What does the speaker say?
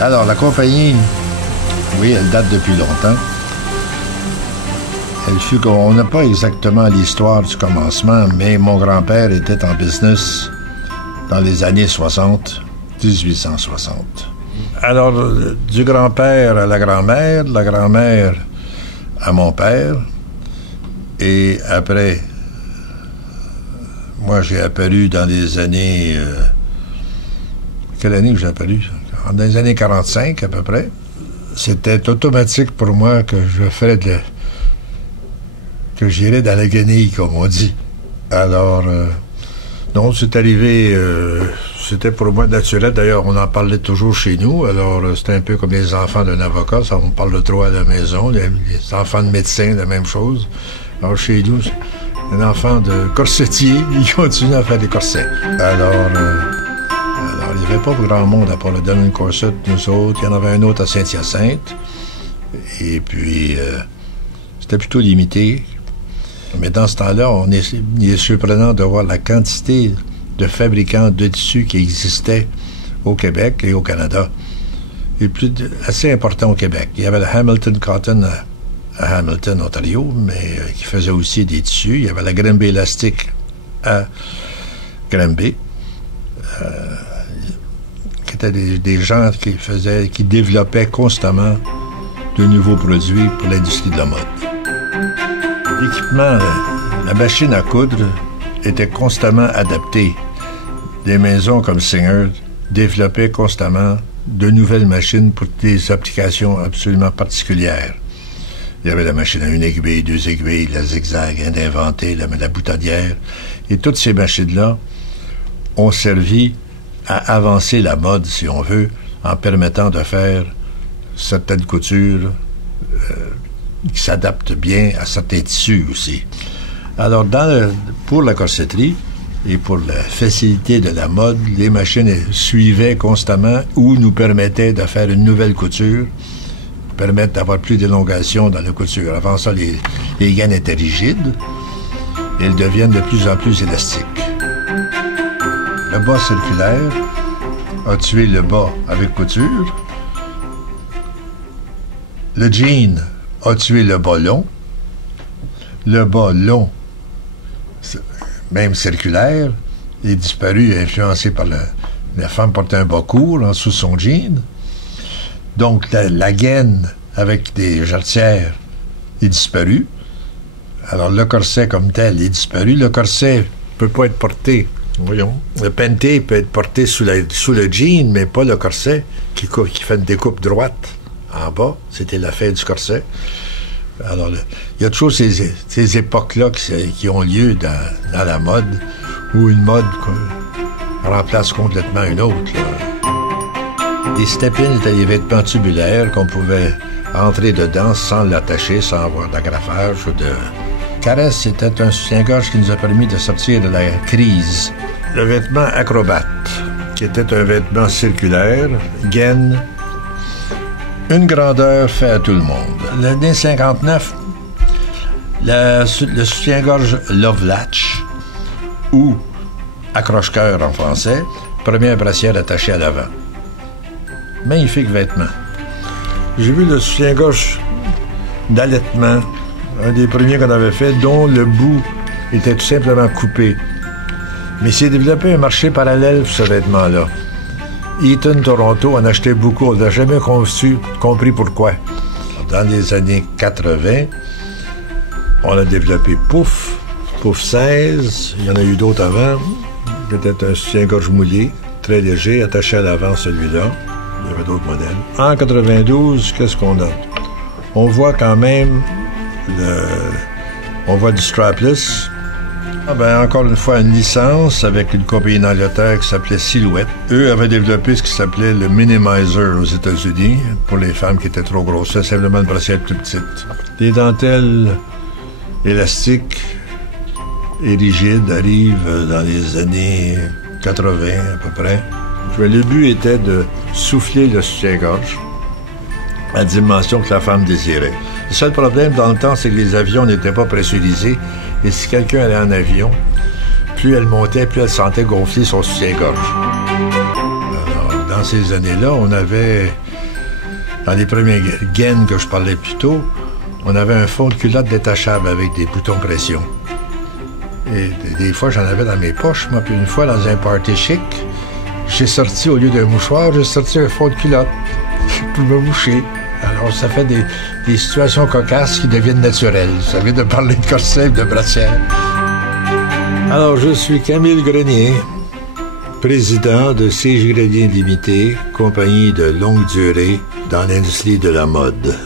Alors, la compagnie, oui, elle date depuis longtemps. On n'a pas exactement l'histoire du commencement, mais mon grand-père était en business dans les années 60, 1860. Alors, du grand-père à la grand-mère à mon père, et après, moi j'ai apparu dans les années... quelle année que j'ai apparu? Dans les années 45 à peu près. C'était automatique pour moi que je ferais que j'irais dans la guenille, comme on dit. Alors, non, c'est arrivé, c'était pour moi naturel. D'ailleurs, on en parlait toujours chez nous. Alors, c'était un peu comme les enfants d'un avocat. Ça, on parle de trop à la maison. Les enfants de médecins, la même chose. Alors, chez nous, un enfant de corsetier, il continue à faire des corsets. Alors, il n'y avait pas grand monde à part le Domaine Corset, nous autres. Il y en avait un autre à Saint-Hyacinthe. Et puis, c'était plutôt limité. Mais dans ce temps-là, il est surprenant de voir la quantité de fabricants de tissus qui existaient au Québec et au Canada. Et assez important au Québec. Il y avait le Hamilton Cotton à Hamilton, Ontario, mais qui faisait aussi des tissus. Il y avait la Granby Élastique à Granby. Qui étaient des gens qui développaient constamment de nouveaux produits pour l'industrie de la mode. L'équipement, la machine à coudre était constamment adaptée. Des maisons comme Singer développaient constamment de nouvelles machines pour des applications absolument particulières. Il y avait la machine à une aiguille, deux aiguilles, la zigzag, inventée, la boutonnière. Et toutes ces machines-là ont servi à avancer la mode, si on veut, en permettant de faire certaines coutures qui s'adaptent bien à certains tissus aussi. Alors, pour la corsetterie et pour la facilité de la mode, les machines suivaient constamment ou nous permettaient de faire une nouvelle couture, permettent d'avoir plus d'élongation dans la couture. Avant ça, les gaines étaient rigides et elles deviennent de plus en plus élastiques. Le bas circulaire a tué le bas avec couture. Le jean a tué le bas long. Le bas long, même circulaire, est disparu, influencé par la femme portait un bas court en dessous de son jean. Donc, la gaine avec des jarretières est disparue. Alors, le corset comme tel est disparu. Le corset ne peut pas être porté. Voyons. Le penté peut être porté sous le jean, mais pas le corset qui fait une découpe droite en bas. C'était la fin du corset. Alors, il y a toujours ces époques-là qui ont lieu dans la mode, où une mode remplace complètement une autre. Là. Les step-ins étaient des vêtements tubulaires qu'on pouvait entrer dedans sans l'attacher, sans avoir d'agrafage ou de... Caresse, c'était un soutien-gorge qui nous a permis de sortir de la crise. Le vêtement acrobate, qui était un vêtement circulaire, gaine, une grandeur fait à tout le monde. L'année 59, le soutien-gorge Love Latch, ou accroche-cœur en français, première brassière attachée à l'avant. Magnifique vêtement. J'ai vu le soutien-gorge d'allaitement, un des premiers qu'on avait fait, dont le bout était tout simplement coupé. Mais s'est développé un marché parallèle pour ce vêtement-là. Eaton, Toronto, en achetait beaucoup. On n'a jamais compris pourquoi. Dans les années 80, on a développé Pouf 16. Il y en a eu d'autres avant. C'était un soutien-gorge mouillé, très léger, attaché à l'avant, celui-là. Il y avait d'autres modèles. En 92, qu'est-ce qu'on a? On voit quand même on voit du strapless. Encore une fois, une licence avec une compagnie d'Angleterre qui s'appelait Silhouette. Eux avaient développé ce qui s'appelait le Minimizer aux États-Unis pour les femmes qui étaient trop grosses. C'est simplement une brassière plus petite. Des dentelles élastiques et rigides arrivent dans les années 80 à peu près. Le but était de souffler le soutien-gorge à la dimension que la femme désirait. Le seul problème dans le temps, c'est que les avions n'étaient pas pressurisés. Et si quelqu'un allait en avion, plus elle montait, plus elle sentait gonfler son soutien-gorge. Alors, dans ces années-là, on avait, dans les premiers gaines que je parlais plus tôt, on avait un fond de culotte détachable avec des boutons pression. Et des fois, j'en avais dans mes poches. Moi, puis une fois, dans un party chic, j'ai sorti, au lieu d'un mouchoir, j'ai sorti un fond de culotte pour me moucher. Alors, ça fait des situations cocasses qui deviennent naturelles. Ça vient de parler de corset et de brassière. Alors, je suis Camille Grenier, président de CJ Grenier Limité, compagnie de longue durée dans l'industrie de la mode.